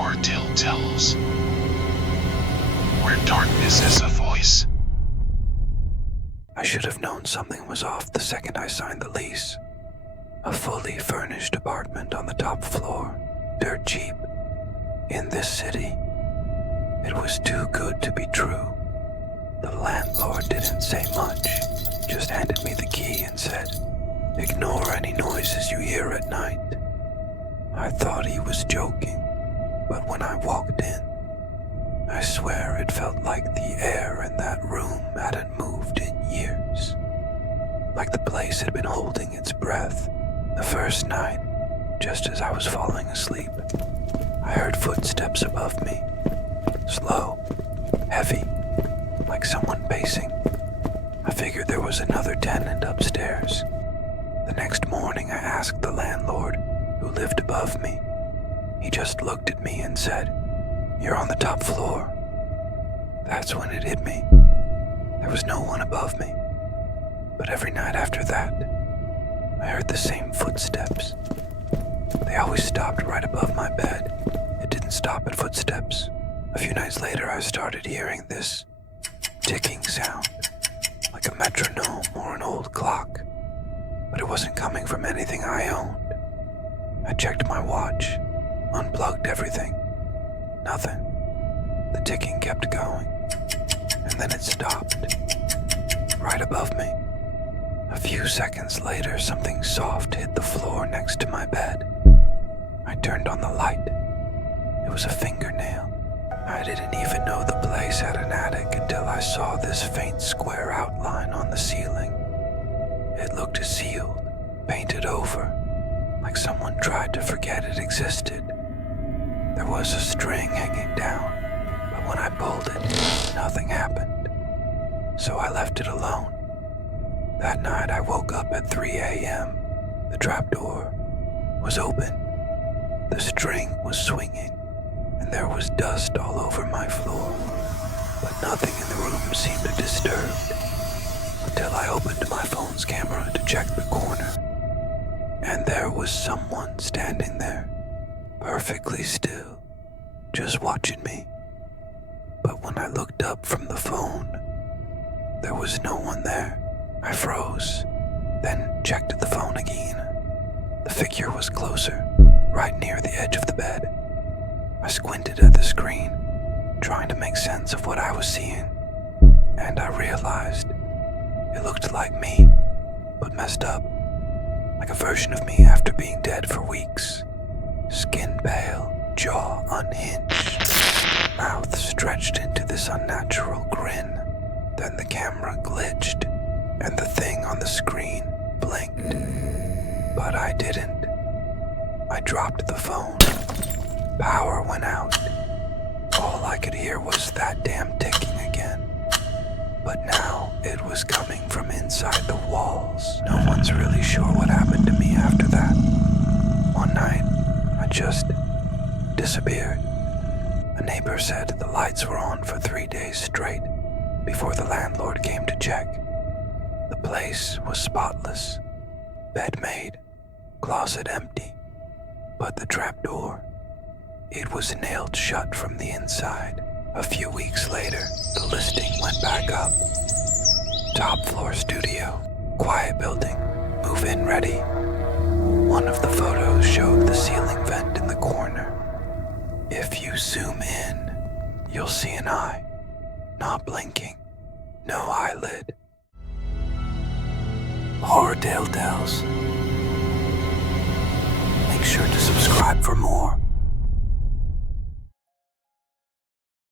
horror tale tells, where darkness has a voice. I should have known something was off the second I signed the lease. A fully furnished apartment on the top floor, dirt cheap, in this city. It was too good to be true. The landlord didn't say much, just handed me the key and said, "Ignore any noises you hear at night." I thought he was joking, but when I walked in, I swear it felt like the air in that room hadn't moved in years. Like the place had been holding its breath. The first night, just as I was falling asleep, I heard footsteps above me. Slow, heavy, like someone pacing. I figured there was another tenant upstairs. The next morning I asked the landlord, who lived above me. He just looked at me and said, "You're on the top floor." That's when it hit me. There was no one above me. But every night after that, I heard the same footsteps. They always stopped right above my bed. It didn't stop at footsteps. A few nights later, I started hearing this ticking sound, like a metronome or an old clock. But it wasn't coming from anything I owned. I checked my watch, unplugged everything. Nothing. The ticking kept going, and then it stopped, right above me. A few seconds later, something soft hit the floor next to my bed. I turned on the light. It was a fingernail. I didn't even know the place had an attic until I saw this faint square outline on the ceiling. It looked sealed, painted over, like someone tried to forget it existed. There was a string hanging down, but when I pulled it, nothing happened. So I left it alone. That night I woke up at 3 a.m. The trapdoor was open. The string was swinging, and there was dust all over my floor. But nothing in the room seemed disturbed, until I opened my phone's camera to check the corner. And there was someone standing there, perfectly still, just watching me. But when I looked up from the phone, there was no one there. I froze, then checked the phone again. The figure was closer, right near the edge of the bed. I squinted at the screen, trying to make sense of what I was seeing, and I realized it looked like me, but messed up, like a version of me after being dead for weeks. Skin pale, jaw unhinged, mouth stretched into this unnatural grin. Then the camera glitched, and the thing on the screen blinked. But I didn't. I dropped the phone. Power went out. All I could hear was that damn ticking again. But now it was coming from inside the walls. No one's really sure what happened to me after that. One night, I just disappeared. A neighbor said the lights were on for 3 days straight before the landlord came to check. The place was spotless, bed made, closet empty, but the trapdoor, it was nailed shut from the inside. A few weeks later, the listing went back up. Top floor studio, quiet building, move-in ready. One of the photos showed the ceiling vent in the corner. If you zoom in, you'll see an eye, not blinking, no eyelid. Horror Tale Tells. Make sure to subscribe for more.